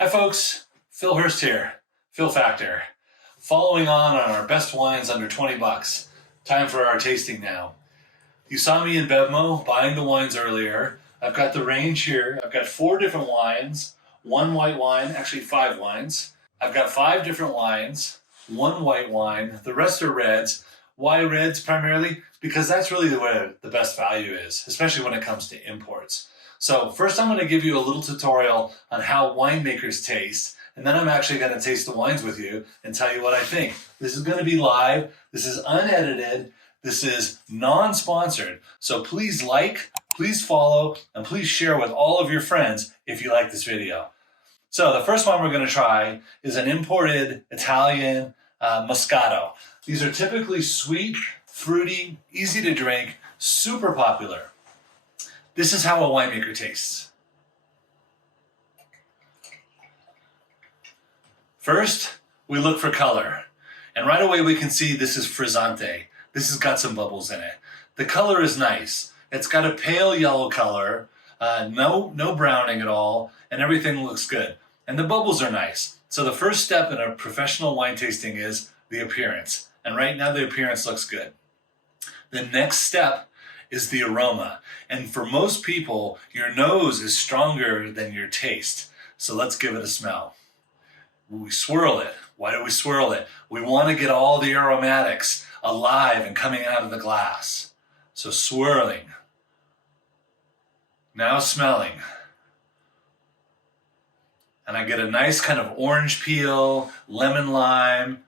Hi folks, Phil Hurst here, Phil Factor. Following on our best wines under 20 bucks. Time for our tasting now. You saw me in BevMo buying the wines earlier. I've got the range here. I've got 4 different wines, 1 white wine, actually 5 wines. I've got 5 different wines, 1 white wine, the rest are reds. Why reds primarily? Because that's really where the best value is, especially when it comes to imports. So first I'm going to give you a little tutorial on how winemakers taste, and then I'm actually going to taste the wines with you and tell you what I think. This is going to be live, this is unedited, this is non-sponsored. So please like, please follow, and please share with all of your friends if you like this video. So the first one we're going to try is an imported Italian Moscato. These are typically sweet, fruity, easy to drink, super popular. This is how a winemaker tastes. First, we look for color. And right away we can see this is frizzante. This has got some bubbles in it. The color is nice. It's got a pale yellow color, no browning at all, and everything looks good. And the bubbles are nice. So the first step in a professional wine tasting is the appearance. And right now the appearance looks good. The next step is the aroma. And for most people, your nose is stronger than your taste. So let's give it a smell. We swirl it. Why do we swirl it? We want to get all the aromatics alive and coming out of the glass. So swirling. Now smelling. And I get a nice kind of orange peel, lemon lime,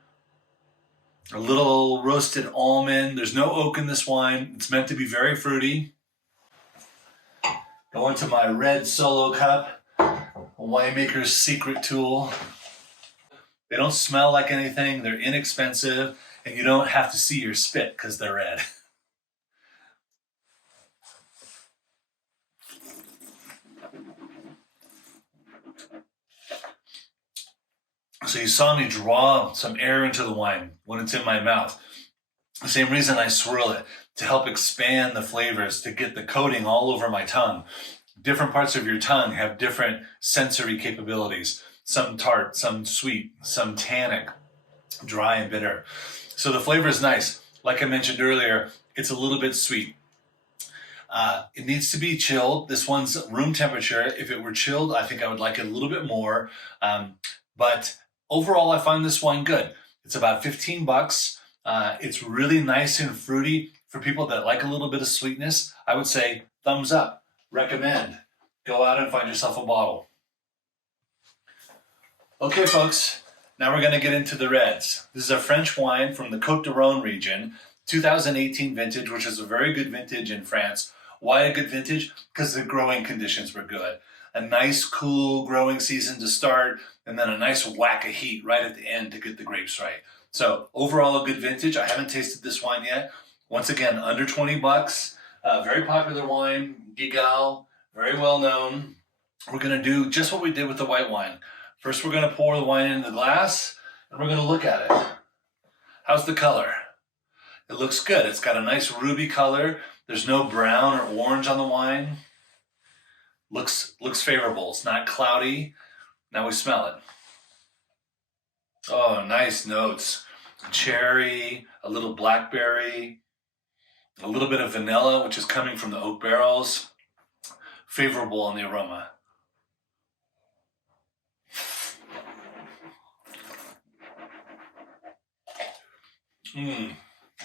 a little roasted almond. There's no oak in this wine. It's meant to be very fruity. Go into my red Zolo cup, a winemaker's secret tool. They don't smell like anything. They're inexpensive, and you don't have to see your spit because they're red. So you saw me draw some air into the wine when it's in my mouth. The same reason I swirl it, to help expand the flavors, to get the coating all over my tongue. Different parts of your tongue have different sensory capabilities. Some tart, some sweet, some tannic, dry and bitter. So the flavor is nice. Like I mentioned earlier, it's a little bit sweet. It needs to be chilled. This one's room temperature. If it were chilled, I think I would like it a little bit more. But overall, I find this wine good. It's about 15 bucks. It's really nice and fruity. For people that like a little bit of sweetness, I would say thumbs up, recommend. Go out and find yourself a bottle. Okay, folks, now we're going to get into the reds. This is a French wine from the Côte de Rhone region, 2018 vintage, which is a very good vintage in France. Why a good vintage? Because the growing conditions were good. A nice, cool growing season to start, and then a nice whack of heat right at the end to get the grapes right. So overall, a good vintage. I haven't tasted this wine yet. Once again, under 20 bucks. Very popular wine, Guigal, very well known. We're going to do just what we did with the white wine. First, we're going to pour the wine into the glass, and we're going to look at it. How's the color? It looks good. It's got a nice ruby color. There's no brown or orange on the wine. Looks favorable. It's not cloudy. Now we smell it. Oh, nice notes. Cherry, a little blackberry, a little bit of vanilla, which is coming from the oak barrels. Favorable on the aroma.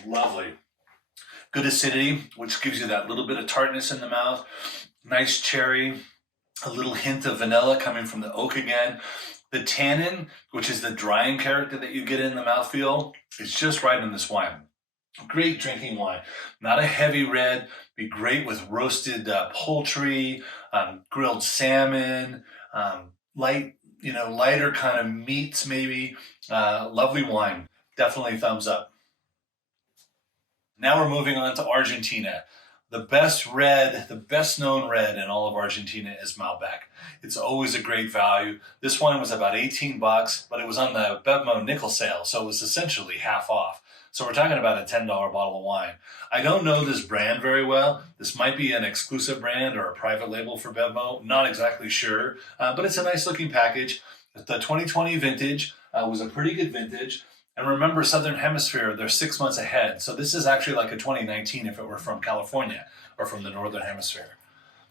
Lovely. Good acidity, which gives you that little bit of tartness in the mouth. Nice cherry, a little hint of vanilla coming from the oak again. The tannin, which is the drying character that you get in the mouthfeel, is just right in this wine. Great drinking wine. Not a heavy red. Be great with roasted poultry, grilled salmon, lighter kind of meats maybe. Lovely wine. Definitely thumbs up. Now we're moving on to Argentina. The best red, the best known red in all of Argentina is Malbec. It's always a great value. This wine was about 18 bucks, but it was on the BevMo nickel sale, so it was essentially half off. So we're talking about a $10 bottle of wine. I don't know this brand very well. This might be an exclusive brand or a private label for BevMo. Not exactly sure, but it's a nice looking package. The 2020 vintage was a pretty good vintage. And remember, Southern Hemisphere, they're 6 months ahead. So this is actually like a 2019 if it were from California or from the Northern Hemisphere.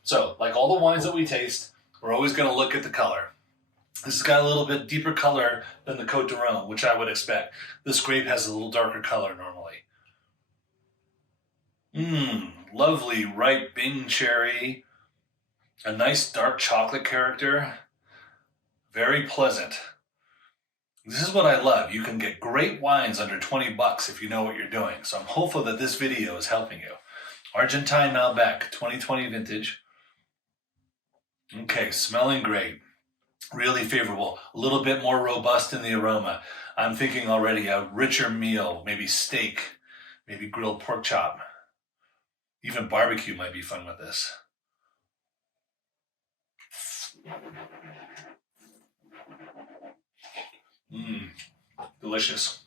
So like all the wines that we taste, we're always going to look at the color. This has got a little bit deeper color than the Côte de Rhone, which I would expect. This grape has a little darker color normally. Lovely ripe Bing cherry. A nice dark chocolate character. Very pleasant. This is what I love. You can get great wines under 20 bucks if you know what you're doing. So I'm hopeful that this video is helping you. Argentine Malbec, 2020 vintage. Okay, smelling great. Really favorable. A little bit more robust in the aroma. I'm thinking already a richer meal, maybe steak, maybe grilled pork chop. Even barbecue might be fun with this. Delicious.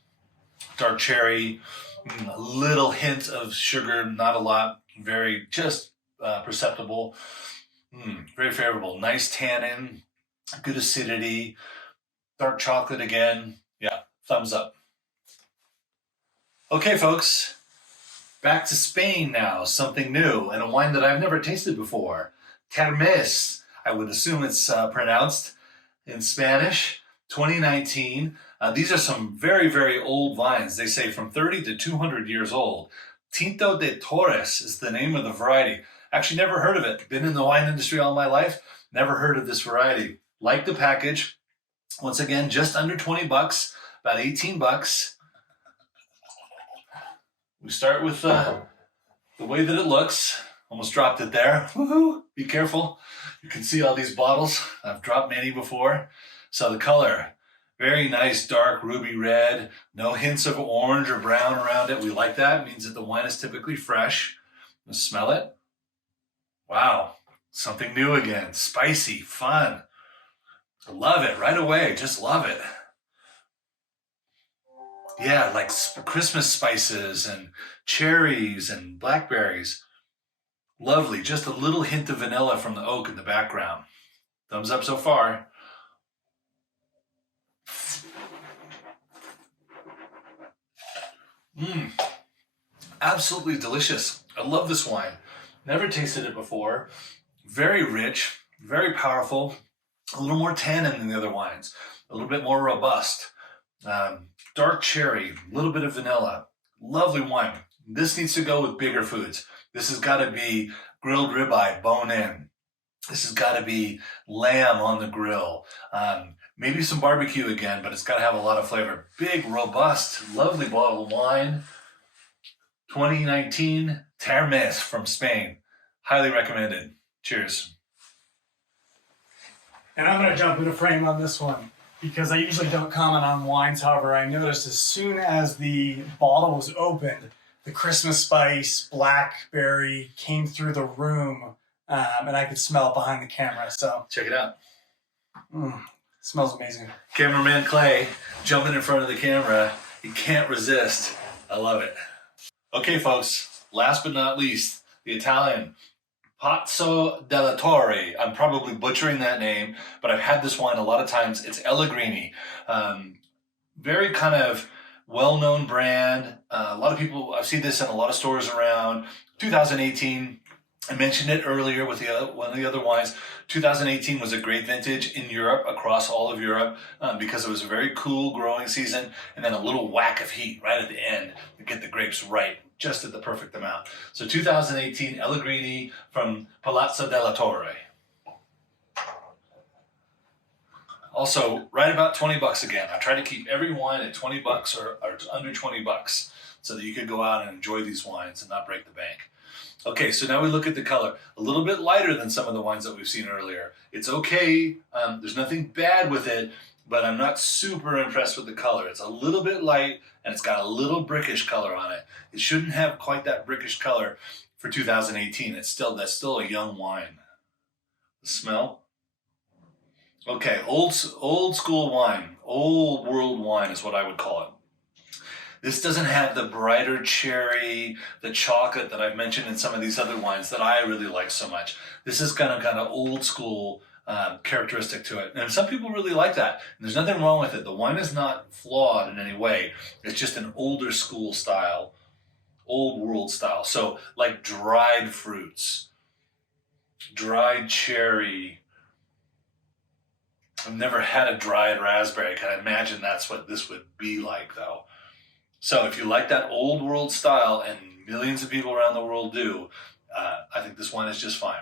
Dark cherry, a little hint of sugar, not a lot, very just perceptible. Very favorable. Nice tannin, good acidity, dark chocolate again. Yeah, thumbs up. Okay, folks, back to Spain now. Something new and a wine that I've never tasted before. Terme, I would assume it's pronounced in Spanish. 2019. These are some very, very old vines. They say from 30 to 200 years old. Tinto de Torres is the name of the variety. Actually never heard of it. Been in the wine industry all my life. Never heard of this variety. Like the package. Once again, just under 20 bucks, about 18 bucks. We start with the way that it looks. Almost dropped it there. Woohoo! Be careful. You can see all these bottles. I've dropped many before. So the color, very nice dark ruby red, no hints of orange or brown around it. We like that. It means that the wine is typically fresh. Let's smell it. Wow, something new again. Spicy, fun. I love it right away. Just love it. Yeah, like Christmas spices and cherries and blackberries. Lovely. Just a little hint of vanilla from the oak in the background. Thumbs up so far. Absolutely delicious. I love this wine. Never tasted it before. Very rich, very powerful, a little more tannin than the other wines, a little bit more robust. Dark cherry, a little bit of vanilla. Lovely wine. This needs to go with bigger foods. This has got to be grilled ribeye, bone in. This has got to be lamb on the grill. Maybe some barbecue again, but it's got to have a lot of flavor. Big, robust, lovely bottle of wine. 2019 Terme from Spain. Highly recommended. Cheers. And I'm going to jump into frame on this one because I usually don't comment on wines. However, I noticed as soon as the bottle was opened, the Christmas spice, blackberry came through the room, and I could smell it behind the camera. So check it out. Smells amazing. Cameraman Clay jumping in front of the camera. You can't resist. I love it. Okay, folks. Last but not least, the Italian Palazzo della Torre. I'm probably butchering that name, but I've had this wine a lot of times. It's Allegrini. Very kind of well-known brand. A lot of people, I've seen this in a lot of stores around. 2018, I mentioned it earlier with one of the other wines. 2018 was a great vintage in Europe, across all of Europe, because it was a very cool growing season, and then a little whack of heat right at the end to get the grapes right, just at the perfect amount. So 2018 Allegrini from Palazzo della Torre. Also, right about 20 bucks again. I try to keep every wine at 20 bucks or under 20 bucks so that you could go out and enjoy these wines and not break the bank. Okay, so now we look at the color. A little bit lighter than some of the wines that we've seen earlier. It's okay. There's nothing bad with it, but I'm not super impressed with the color. It's a little bit light, and it's got a little brickish color on it. It shouldn't have quite that brickish color for 2018. That's still a young wine. The smell? Okay, old school wine. Old world wine is what I would call it. This doesn't have the brighter cherry, the chocolate that I've mentioned in some of these other wines that I really like so much. This is kind of old school characteristic to it. And some people really like that. And there's nothing wrong with it. The wine is not flawed in any way. It's just an older school style, old world style. So like dried fruits, dried cherry. I've never had a dried raspberry. I can imagine that's what this would be like though. So if you like that old world style, and millions of people around the world do, I think this wine is just fine.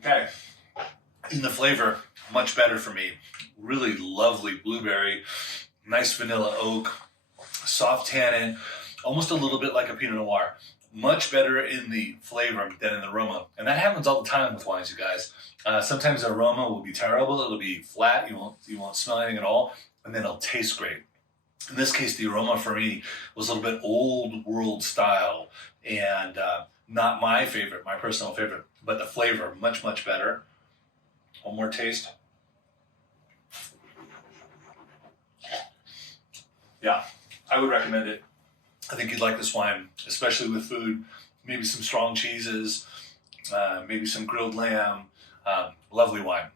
Okay, in the flavor, much better for me. Really lovely blueberry, nice vanilla oak, soft tannin, almost a little bit like a Pinot Noir. Much better in the flavor than in the aroma. And that happens all the time with wines, you guys. Sometimes the aroma will be terrible. It'll be flat. You won't smell anything at all. And then it'll taste great. In this case, the aroma for me was a little bit old world style and not my favorite, my personal favorite, but the flavor much, much better. One more taste. Yeah, I would recommend it. I think you'd like this wine, especially with food, maybe some strong cheeses, maybe some grilled lamb. Lovely wine.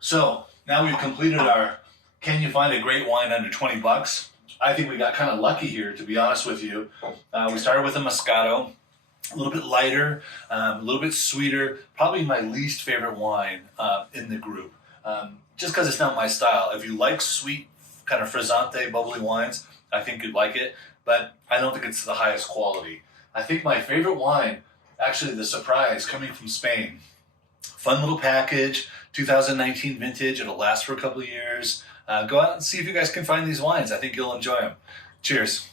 So now we've completed our can you find a great wine under 20 bucks? I think we got kind of lucky here, to be honest with you. We started with a Moscato, a little bit lighter, a little bit sweeter, probably my least favorite wine in the group, just because it's not my style. If you like sweet, kind of frizzante, bubbly wines, I think you'd like it, but I don't think it's the highest quality. I think my favorite wine, actually the surprise, coming from Spain. Fun little package, 2019 vintage, it'll last for a couple of years. Go out and see if you guys can find these wines. I think you'll enjoy them. Cheers.